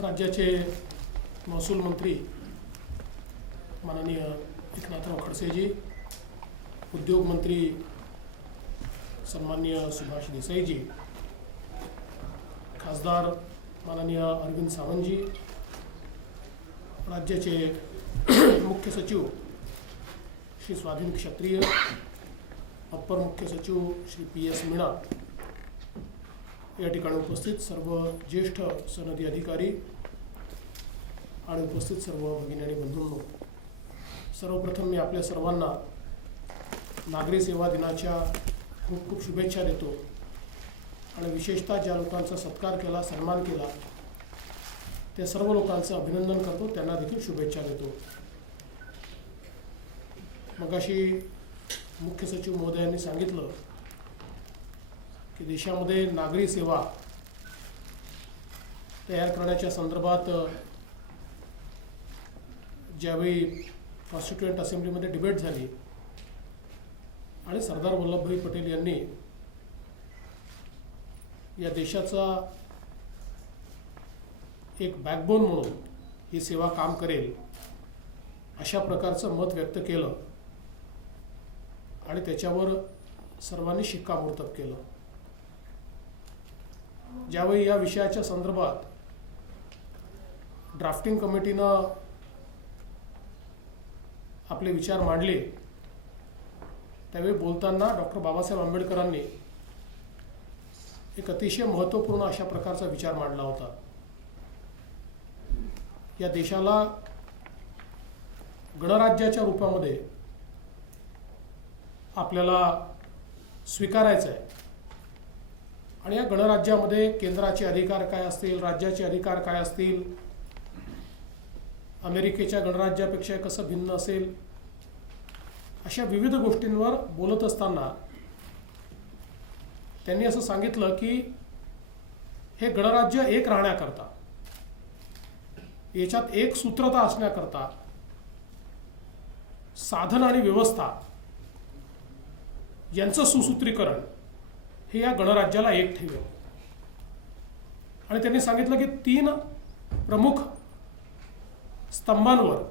राज्याचे महसूल मंत्री माननीय एकनाथराव खडसेजी, उद्योग मंत्री सन्माननीय सुभाष देसाईजी, खासदार माननीय अरविंद सावंतजी, राज्याचे मुख्य सचिव श्री स्वाधीन क्षत्रिय, अप्पर मुख्य सचिव श्री PS मीणा, या ठिकाणी उपस्थित सर्व ज्येष्ठ सनदी अधिकारी आणि उपस्थित सर्व भगिनी आणि बंधूंनो, सर्वप्रथम मी आपल्या सर्वांना नागरी सेवा दिनाच्या खूप खूप शुभेच्छा देतो आणि विशेषतः ज्या लोकांचा सत्कार केला, सन्मान केला, त्या सर्व लोकांचं अभिनंदन करतो, त्यांना देखील शुभेच्छा देतो. मगाशी मुख्य सचिव महोदयांनी सांगितलं की देशामध्ये नागरी सेवा तयार करण्याच्या संदर्भात ज्यावेळी कॉन्स्टिट्युएंट असेंब्लीमध्ये डिबेट झाली आणि सरदार वल्लभभाई पटेल यांनी या देशाचा एक बॅकबोन म्हणून ही सेवा काम करेल अशा प्रकारचं मत व्यक्त केलं आणि त्याच्यावर सर्वांनी शिक्कामोर्तब केलं. ज्यावेळी या विषयाच्या संदर्भात ड्राफ्टिंग कमिटीनं आपले विचार मांडले, त्यावेळी बोलताना डॉक्टर बाबासाहेब आंबेडकरांनी एक अतिशय महत्त्वपूर्ण अशा प्रकारचा विचार मांडला होता. या देशाला गणराज्याच्या रूपामध्ये आपल्याला स्वीकारायचं आहे आणि या गणराज्यामध्ये केंद्राचे अधिकार काय असतील, राज्याचे अधिकार काय असतील, अमेरिकेच्या गणराज्यापेक्षा कसं भिन्न असेल, अशा विविध गोष्टींवर बोलत असताना त्यांनी असं सांगितलं की हे गणराज्य एक राहण्याकरता, याच्यात एक सूत्रता असण्याकरता साधन आणि व्यवस्था यांचं सुसूत्रीकरण हे या गणराज्याला एक ठेवेल. आणि त्यांनी सांगितलं की 3 प्रमुख स्तंभांवर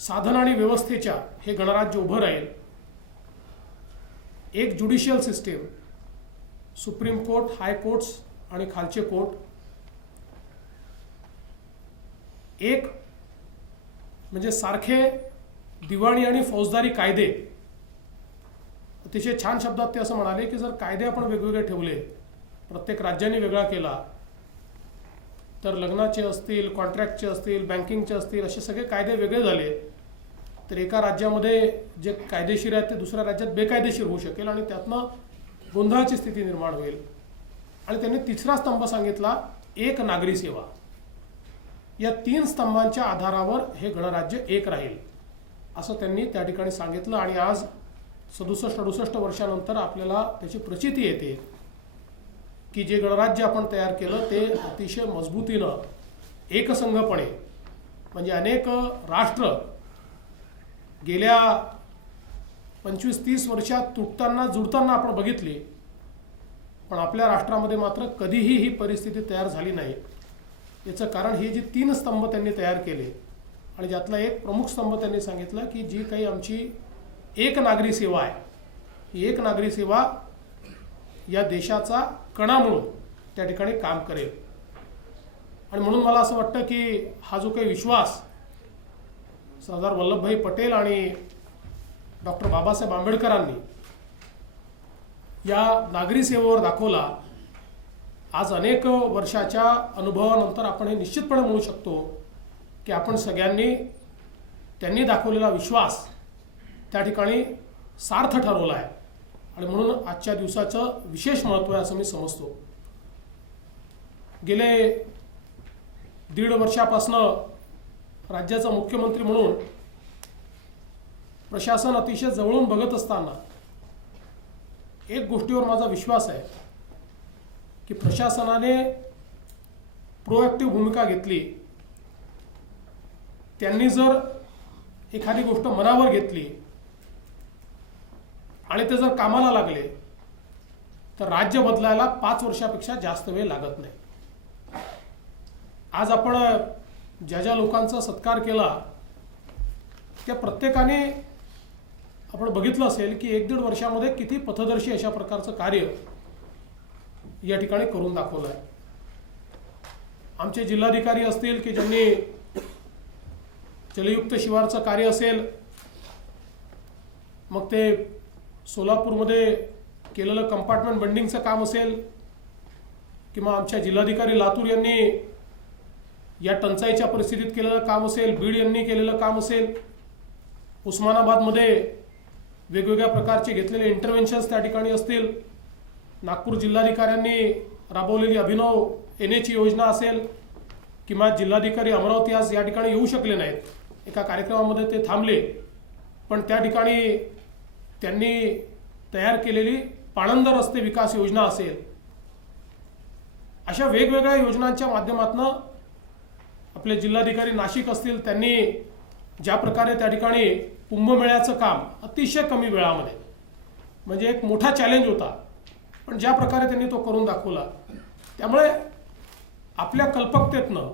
साधन आणि व्यवस्थेच्या हे गणराज्य उभं राहील. एक ज्युडिशियल सिस्टीम, सुप्रीम कोर्ट, हाय कोर्ट्स आणि खालचे कोर्ट. एक म्हणजे सारखे दिवाणी आणि फौजदारी कायदे. अतिशय छान शब्दात ते असं म्हणाले की जर कायदे आपण वेगवेगळे ठेवले, प्रत्येक राज्याने वेगळा केला, तर लग्नाचे असतील, कॉन्ट्रॅक्टचे असतील, बँकिंगचे असतील, असे सगळे कायदे वेगळे झाले तर एका राज्यामध्ये जे कायदेशीर आहेत ते दुसऱ्या राज्यात बेकायदेशीर होऊ शकेल आणि त्यातनं गोंधळाची स्थिती निर्माण होईल. आणि त्यांनी 3रा स्तंभ सांगितला, एक नागरी सेवा. या 3 स्तंभांच्या आधारावर हे गणराज्य एक राहील असं त्यांनी त्या ठिकाणी सांगितलं. आणि आज 67-68 वर्षानंतर आपल्याला त्याची प्रचिती येते की जे गणराज्य आपण तयार केलं ते अतिशय मजबूतीनं एकसंघपणे, म्हणजे अनेक राष्ट्र गेल्या 25-30 वर्षात तुटताना जुडताना आपण बघितली, पण आपल्या राष्ट्रामध्ये मात्र कधीही ही परिस्थिती तयार झाली नाही. याचं कारण हे जे 3 स्तंभ त्यांनी तयार केले आणि ज्यातला एक प्रमुख स्तंभ त्यांनी सांगितलं की जी काही आमची एक नागरी सेवा आहे, ही एक नागरी सेवा या देशाचा कणा म्हणून त्या ठिकाणी काम करेल. आणि म्हणून मला असं वाटतं की हा जो काही विश्वास सरदार वल्लभभाई पटेल आणि डॉक्टर बाबासाहेब आंबेडकरांनी या नागरी सेवेवर दाखवला, आज अनेक वर्षाच्या अनुभवानंतर आपण हे निश्चितपणे म्हणू शकतो की आपण सगळ्यांनी त्यांनी दाखवलेला विश्वास त्या ठिकाणी सार्थ ठरवला आहे. आणि म्हणून आजच्या दिवसाचं विशेष महत्त्व आहे असं मी समजतो. गेले 1.5 वर्षापासनं राज्याचा मुख्यमंत्री म्हणून प्रशासन अतिशय जवळून बघत असताना एक गोष्टीवर माझा विश्वास आहे की प्रशासनाने प्रोएक्टिव्ह भूमिका घेतली. त्यांनी जर एखादी गोष्ट मनावर घेतली आणि ते जर कामाला लागले तर राज्य बदलायला 5 वर्षापेक्षा जास्त वेळ लागत नाही. आज आपण ज्या ज्या लोकांचा सत्कार केला त्या प्रत्येकाने आपण बघितलं असेल की 1-1.5 वर्षामध्ये किती पथदर्शी अशा प्रकारचं कार्य या ठिकाणी करून दाखवलं आहे. आमचे जिल्हाधिकारी असतील की ज्यांनी जलयुक्त शिवारचं कार्य असेल, मग ते सोलापूरमध्ये केलेलं कंपार्टमेंट बंडिंगचं काम असेल, किंवा आमच्या जिल्हाधिकारी लातूर यांनी या टंचाईच्या परिस्थितीत केलेलं काम असेल, बीड यांनी केलेलं काम असेल, उस्मानाबादमध्ये वेगवेगळ्या प्रकारचे घेतलेले इंटरव्हेन्शन्स त्या ठिकाणी असतील, नागपूर जिल्हाधिकाऱ्यांनी राबवलेली अभिनव NH योजना असेल, किंवा जिल्हाधिकारी अमरावती आज या ठिकाणी येऊ शकले नाहीत, एका कार्यक्रमामध्ये ते थांबले, पण त्या ठिकाणी त्यांनी तयार केलेली पाणंद रस्ते विकास योजना असेल, अशा वेगवेगळ्या योजनांच्या माध्यमातून आपले जिल्हाधिकारी नाशिक असतील, त्यांनी ज्या प्रकारे त्या ठिकाणी कुंभमेळ्याचं काम अतिशय कमी वेळामध्ये, म्हणजे एक मोठा चॅलेंज होता, पण ज्या प्रकारे त्यांनी तो करून दाखवला, त्यामुळे आपल्या कल्पकतेतनं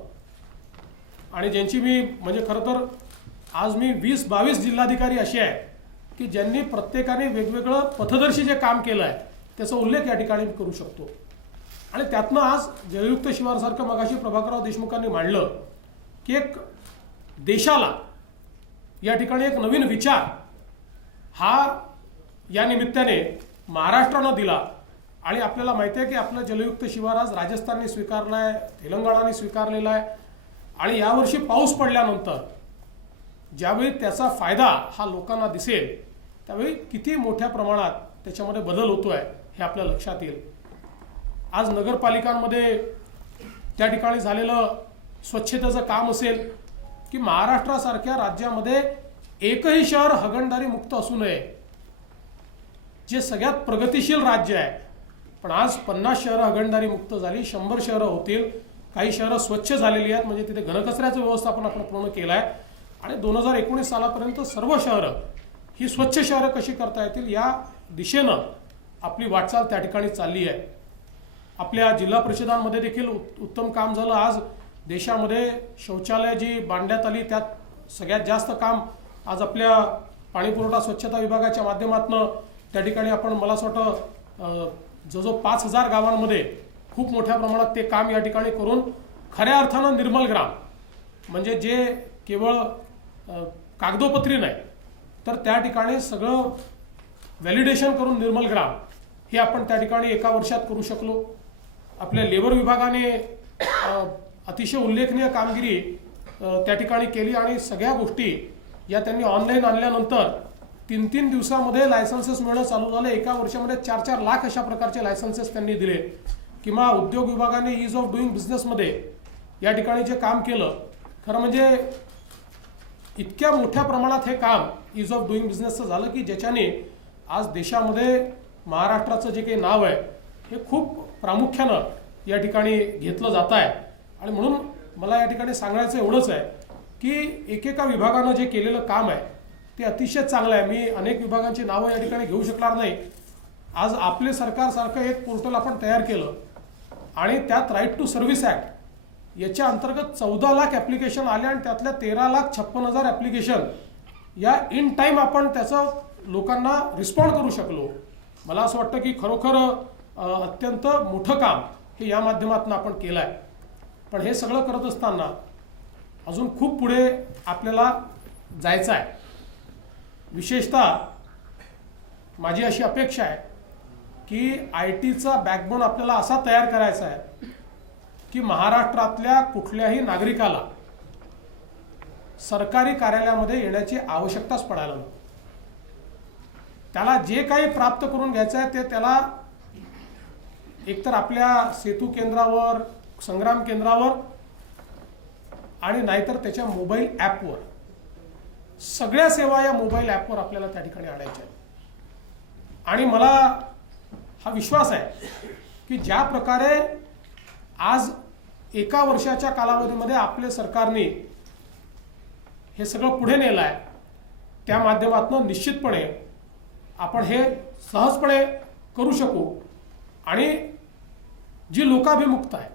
आणि ज्यांची मी म्हणजे खरं तर आज मी 20-22 जिल्हाधिकारी असे आहेत की ज्यांनी प्रत्येकाने वेगवेगळं पथदर्शी जे काम केलं आहे त्याचा उल्लेख या ठिकाणी करू शकतो. आणि त्यातनं आज जलयुक्त शिवारसारखं मगाशी प्रभाकरराव देशमुखांनी मांडलं की एक देशाला या ठिकाणी एक नवीन विचार हा या निमित्ताने महाराष्ट्रानं दिला. आणि आपल्याला माहिती आहे की आपलं जलयुक्त शिवार आज राजस्थानने स्वीकारलं आहे, तेलंगणाने स्वीकारलेला आहे, आणि यावर्षी पाऊस पडल्यानंतर ज्यावेळी त्याचा फायदा हा लोकांना दिसेल त्यावेळी किती मोठ्या प्रमाणात त्याच्यामध्ये बदल होतोय हे आपल्या लक्षात येईल. आज नगरपालिकांमध्ये त्या ठिकाणी झालेलं स्वच्छतेचं काम असेल की महाराष्ट्रासारख्या राज्यामध्ये एकही शहर हागणदारी मुक्त असू नये, जे सगळ्यात प्रगतिशील राज्य आहे, पण आज 50 शहरं हागणदारी मुक्त झाली, 100 शहरं होतील, काही शहरं स्वच्छ झालेली आहेत, म्हणजे तिथे घनकचऱ्याचं व्यवस्थापन आपण पूर्ण केलं आहे, आणि 2019 सालापर्यंत सर्व शहरं ही स्वच्छ शहरं कशी करता येतील या दिशेनं आपली वाटचाल त्या ठिकाणी चालली आहे. आपल्या जिल्हा परिषदांमध्ये देखील उत्तम काम झालं. आज देशामध्ये शौचालय जी बांधण्यात आली त्यात सगळ्यात जास्त काम आज आपल्या पाणीपुरवठा स्वच्छता विभागाच्या माध्यमातून त्या ठिकाणी आपण मला असं वाटतं जवळजवळ 5000 गावांमध्ये खूप मोठ्या प्रमाणात ते काम या ठिकाणी करून खऱ्या अर्थानं निर्मल ग्राम, म्हणजे जे केवळ कागदोपत्री नाही तर त्या ठिकाणी सगळं व्हॅलिडेशन करून निर्मल ग्राम हे आपण त्या ठिकाणी एका वर्षात करू शकलो. आपल्या लेबर विभागाने अतिशय उल्लेखनीय कामगिरी त्या ठिकाणी केली, आणि सगळ्या गोष्टी या त्यांनी ऑनलाईन आणल्यानंतर 3-3 दिवसामध्ये लायसन्सेस मिळणं चालू झालं. एका वर्षामध्ये 4-4 लाख अशा प्रकारचे लायसन्सेस त्यांनी दिले. किंवा उद्योग विभागाने ईज ऑफ डुईंग बिझनेसमध्ये या ठिकाणी जे काम केलं, खरं म्हणजे इतक्या मोठ्या प्रमाणात हे काम ईज ऑफ डुईंग बिझनेसचं झालं की ज्याच्याने आज देशामध्ये महाराष्ट्राचं जे काही नाव आहे हे खूप प्रामुख्यानं या ठिकाणी घेतलं जात आहे. आणि म्हणून मला या ठिकाणी सांगायचं एवढंच आहे की एकेका विभागानं जे केलेलं काम आहे ते अतिशय चांगलं आहे. मी अनेक विभागांची नावं या ठिकाणी घेऊ शकणार नाही. आज आपले सरकारसारखं एक पोर्टल आपण तयार केलं, आणि त्यात राईट टू सर्व्हिस ॲक्ट याच्या अंतर्गत 14 लाख ॲप्लिकेशन आले, आणि त्यातल्या 13,56,000 ॲप्लिकेशन या इन टाईम आपण त्याचं लोकांना रिस्पॉन्ड करू शकलो. मला असं वाटतं की खरोखर अत्यंत मोठं काम हे या माध्यमातून आपण केलं आहे. पण हे सगळं करत असताना अजून खूप पुढे आपल्याला जायचं आहे. विशेषतः माझी अशी अपेक्षा आहे की IT चा बॅकबोन आपल्याला असा तयार करायचा आहे की महाराष्ट्रातल्या कुठल्याही नागरिकाला सरकारी कार्यालयामध्ये येण्याची आवश्यकताच पडायला नको. त्याला जे काही प्राप्त करून घ्यायचं आहे ते त्याला एकतर आपल्या सेतू केंद्रावर, संग्राम केंद्रावर, आणि नाहीतर त्याच्या मोबाईल ॲपवर, सगळ्या सेवा या मोबाईल ॲपवर आपल्याला त्या ठिकाणी आणायच्या आहेत. आणि मला हा विश्वास आहे की ज्या प्रकारे आज एका वर्षाच्या कालावधीमध्ये आपले सरकारने हे सगळं पुढे नेलं आहे, त्या माध्यमातून निश्चितपणे आपण हे सहजपणे करू शकू. आणि जी लोकाभिमुखता आहे,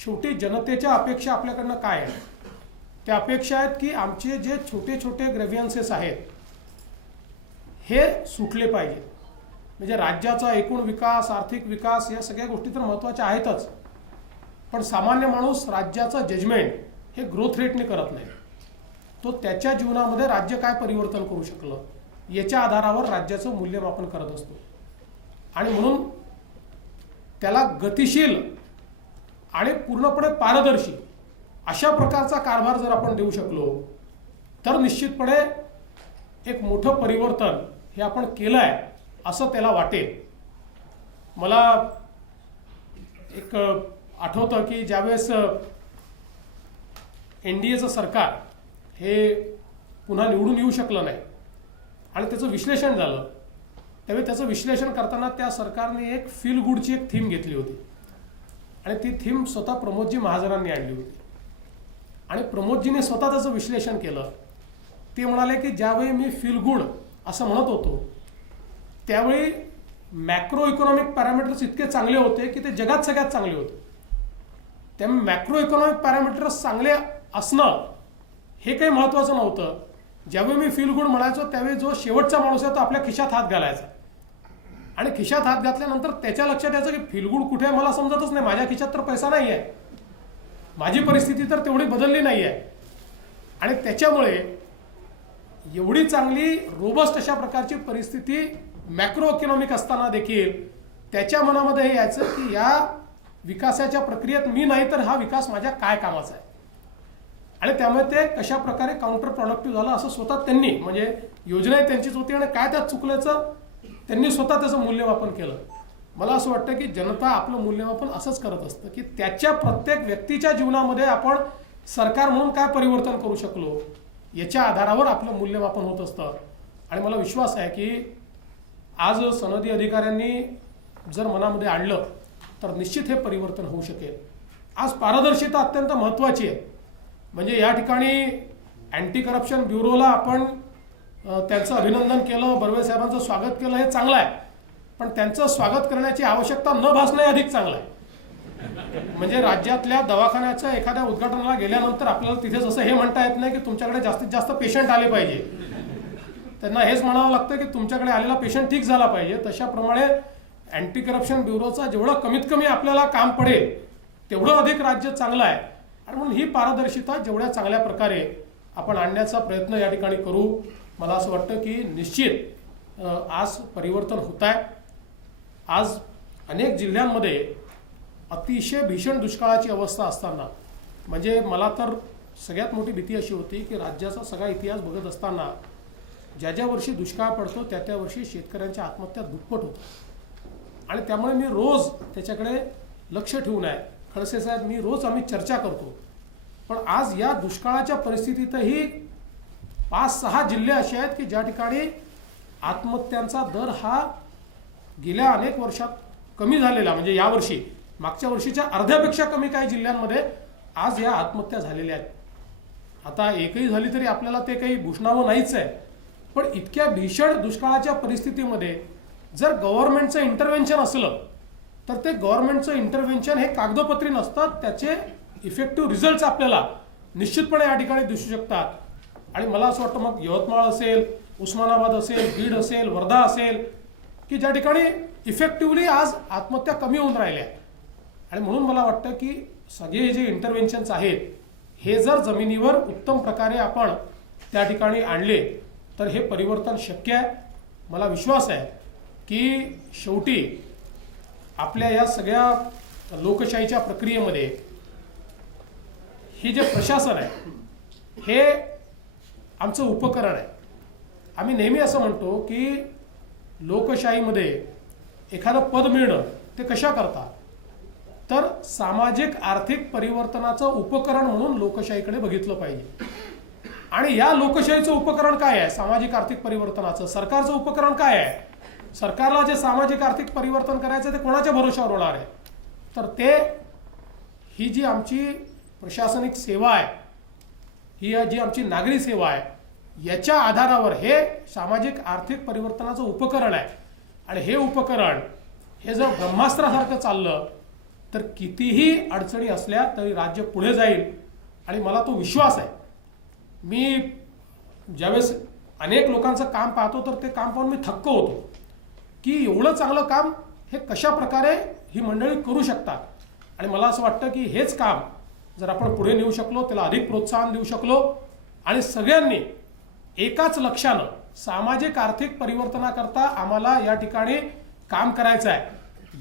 शेवटी जनतेच्या अपेक्षा आपल्याकडनं काय आहे? त्या अपेक्षा आहेत की आमचे जे छोटे छोटे ग्रेव्हियन्सेस आहेत हे सुटले पाहिजेत. म्हणजे राज्याचा एकूण विकास, आर्थिक विकास या सगळ्या गोष्टी तर महत्त्वाच्या आहेतच, पण सामान्य माणूस राज्याचं जजमेंट हे ग्रोथ रेटने करत नाही. तो त्याच्या जीवनामध्ये राज्य काय परिवर्तन करू शकलं याच्या आधारावर राज्याचं मूल्यमापन करत असतो. आणि म्हणून त्याला गतिशील आणि पूर्णपणे पारदर्शी अशा प्रकारचा कारभार जर आपण देऊ शकलो तर निश्चितपणे एक मोठं परिवर्तन हे आपण केलं आहे असं त्याला वाटेल. मला एक आठवतं की ज्यावेळेस NDAचं सरकार हे पुन्हा निवडून येऊ शकलं नाही आणि त्याचं विश्लेषण झालं, त्यावेळी त्याचं विश्लेषण करताना त्या सरकारने एक फील गुडची एक थीम घेतली होती आणि ती थीम स्वतः प्रमोदजी महाजनांनी आणली होती. आणि प्रमोदजीने स्वतः त्याचं विश्लेषण केलं. ते म्हणाले की ज्यावेळी मी फील गुड असं म्हणत होतो त्यावेळी मॅक्रो इकॉनॉमिक पॅरामीटर्स इतके चांगले होते की ते जगात सगळ्यात चांगले होते. त्यामुळे मॅक्रो इकॉनॉमिक पॅरामीटर्स चांगले असणं हे काही महत्त्वाचं नव्हतं. ज्यावेळी मी फील गुड म्हणायचो त्यावेळी जो शेवटचा माणूस आहे तो आपल्या खिशात हात घालायचा आणि खिशात हात घातल्यानंतर त्याच्या लक्षात यायचं की फील गुड कुठे आहे मला समजतच नाही, माझ्या खिशात तर पैसा नाही आहे, माझी परिस्थिती तर तेवढी बदलली नाही आहे. आणि त्याच्यामुळे एवढी चांगली रोबस्ट अशा प्रकारची परिस्थिती मॅक्रो इकॉनॉमिक असताना देखील त्याच्या मनामध्ये हे यायचं की या विकासाच्या प्रक्रियेत मी नाही तर हा विकास माझ्या काय कामाचा आहे. आणि त्यामुळे ते कशा प्रकारे काउंटर प्रोडक्टिव्ह झालं असं स्वतः त्यांनी, म्हणजे योजनाही त्यांचीच होती आणि काय त्यात चुकल्याचं त्यांनी स्वतः त्याचं मूल्यमापन केलं. मला असं वाटतं की जनता आपलं मूल्यमापन असंच करत असतं की त्याच्या प्रत्येक व्यक्तीच्या जीवनामध्ये आपण सरकार म्हणून काय परिवर्तन करू शकलो याच्या आधारावर आपलं मूल्यमापन होत असतं. आणि मला विश्वास आहे की आज सनदी अधिकाऱ्यांनी जर मनामध्ये आणलं तर निश्चित हे परिवर्तन होऊ शकेल. आज पारदर्शिता अत्यंत महत्त्वाची आहे. म्हणजे या ठिकाणी अँटी करप्शन ब्युरोला आपण त्यांचं अभिनंदन केलं, बर्वे साहेबांचं स्वागत केलं, हे चांगलं आहे, पण त्यांचं स्वागत करण्याची आवश्यकता न भासणं अधिक चांगलं आहे. म्हणजे राज्यातल्या दवाखान्याच्या एखाद्या उद्घाटनाला गेल्यानंतर आपल्याला तिथे जसं हे म्हणता येत नाही की तुमच्याकडे जास्तीत जास्त पेशंट आले पाहिजे, त्यांना हेच म्हणावं लागतं की तुमच्याकडे आलेला पेशंट ठीक झाला पाहिजे. तशाप्रमाणे अँटी करप्शन ब्युरोचा जेवढं कमीत कमी आपल्याला काम पडेल तेवढं अधिक राज्य चांगलं आहे. आणि म्हणून ही पारदर्शिता जेवढ्या चांगल्या प्रकारे आपण आणण्याचा प्रयत्न या ठिकाणी करू. मला असं वाटतं की निश्चित आज परिवर्तन होत आहे. आज अनेक जिल्ह्यांमध्ये अतिशय भीषण दुष्काळाची अवस्था असताना, म्हणजे मला तर सगळ्यात मोठी भीती अशी होती की राज्याचा सगळा इतिहास बघत असताना ज्या ज्या वर्षी दुष्काळ पडतो त्या त्या वर्षी शेतकऱ्यांच्या आत्महत्या दुप्पट होतात. आणि त्यामुळे मी रोज त्याच्याकडे लक्ष ठेवून आहे. खडसे साहेब, मी रोज आम्ही चर्चा करतो, पण आज या दुष्काळाच्या परिस्थितीतही 5-6 जिल्हे असे आहेत की ज्या ठिकाणी आत्महत्यांचा दर हा गेल्या अनेक वर्षात कमी झालेला, म्हणजे यावर्षी मागच्या वर्षीच्या अर्ध्यापेक्षा कमी काही जिल्ह्यांमध्ये आज या आत्महत्या झालेल्या आहेत. आता एकही झाली तरी आपल्याला ते काही भूषणावं नाहीच आहे, पण इतक्या भीषण दुष्काळाच्या परिस्थितीमध्ये जर गव्हर्नमेंटचं इंटरव्हेन्शन असलं तर ते गव्हर्नमेंटचं इंटरव्हेन्शन हे कागदोपत्री नसतात, त्याचे इफेक्टिव्ह रिझल्ट्स आपल्याला निश्चितपणे या ठिकाणी दिसू शकतात. आणि मला असं वाटतं मग यवतमाळ असेल, उस्मानाबाद असेल, बीड असेल, वर्धा असेल की ज्या ठिकाणी इफेक्टिव्हली आज आत्महत्या कमी होऊन राहिल्या. आणि म्हणून मला वाटतं की सगळे जे इंटरव्हेन्शन्स आहेत हे जर जमिनीवर उत्तम प्रकारे आपण त्या ठिकाणी आणले तर हे परिवर्तन शक्य आहे. मला विश्वास आहे की शेवटी आपल्या या सगळ्या लोकशाहीच्या प्रक्रियेमध्ये हे जे प्रशासन आहे हे आमचं उपकरण आहे. आम्ही नेहमी असं म्हणतो की लोकशाहीमध्ये एखादं पद मिळणं ते कशा करता, तर सामाजिक आर्थिक परिवर्तनाचं उपकरण म्हणून लोकशाहीकडे बघितलं पाहिजे. आणि या लोकशाहीचं उपकरण काय आहे? सामाजिक आर्थिक परिवर्तनाचं. सरकारचं उपकरण काय आहे? सरकारला जे सामाजिक आर्थिक परिवर्तन करायचं ते कोणाच्या भरोशावर होणार आहे? तर ते ही जी आमची प्रशासनिक सेवा आहे, ही जी आमची नागरी सेवा आहे, याच्या आधारावर हे सामाजिक आर्थिक परिवर्तनाचं उपकरण आहे. आणि हे उपकरण हे जर ब्रह्मास्त्रासारखं चाललं तर कितीही अडचणी असल्या तरी राज्य पुढे जाईल आणि मला तो विश्वास आहे. मी ज्यावेळेस अनेक लोकांचं काम पाहतो तर ते काम पाहून मी थक्क होतो की एवढं चांगलं काम हे कशा प्रकारे ही मंडळी करू शकतात. आणि मला असं वाटतं की हेच काम जर आपण पुढे नेऊ शकलो, त्याला अधिक प्रोत्साहन देऊ शकलो आणि सगळ्यांनी एकाच लक्ष्यानं सामाजिक आर्थिक परिवर्तनाकरता आम्हाला या ठिकाणी काम करायचं आहे,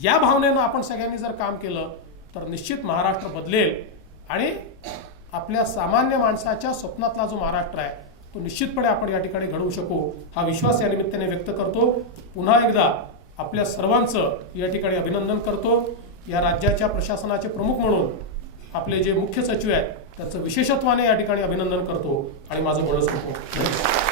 या भावनेनं आपण सगळ्यांनी जर काम केलं तर निश्चित महाराष्ट्र बदलेल आणि आपल्या सामान्य माणसाच्या स्वप्नातला जो महाराष्ट्र आहे तो निश्चितपणे आपण या ठिकाणी घडवू शकू, हा विश्वास या निमित्ताने व्यक्त करतो. पुन्हा एकदा आपल्या सर्वांचं या ठिकाणी अभिनंदन करतो. या राज्याच्या प्रशासनाचे प्रमुख म्हणून आपले जे मुख्य सचिव आहेत त्याचं विशेषत्वाने या ठिकाणी अभिनंदन करतो आणि माझं बोलणं संपवतो.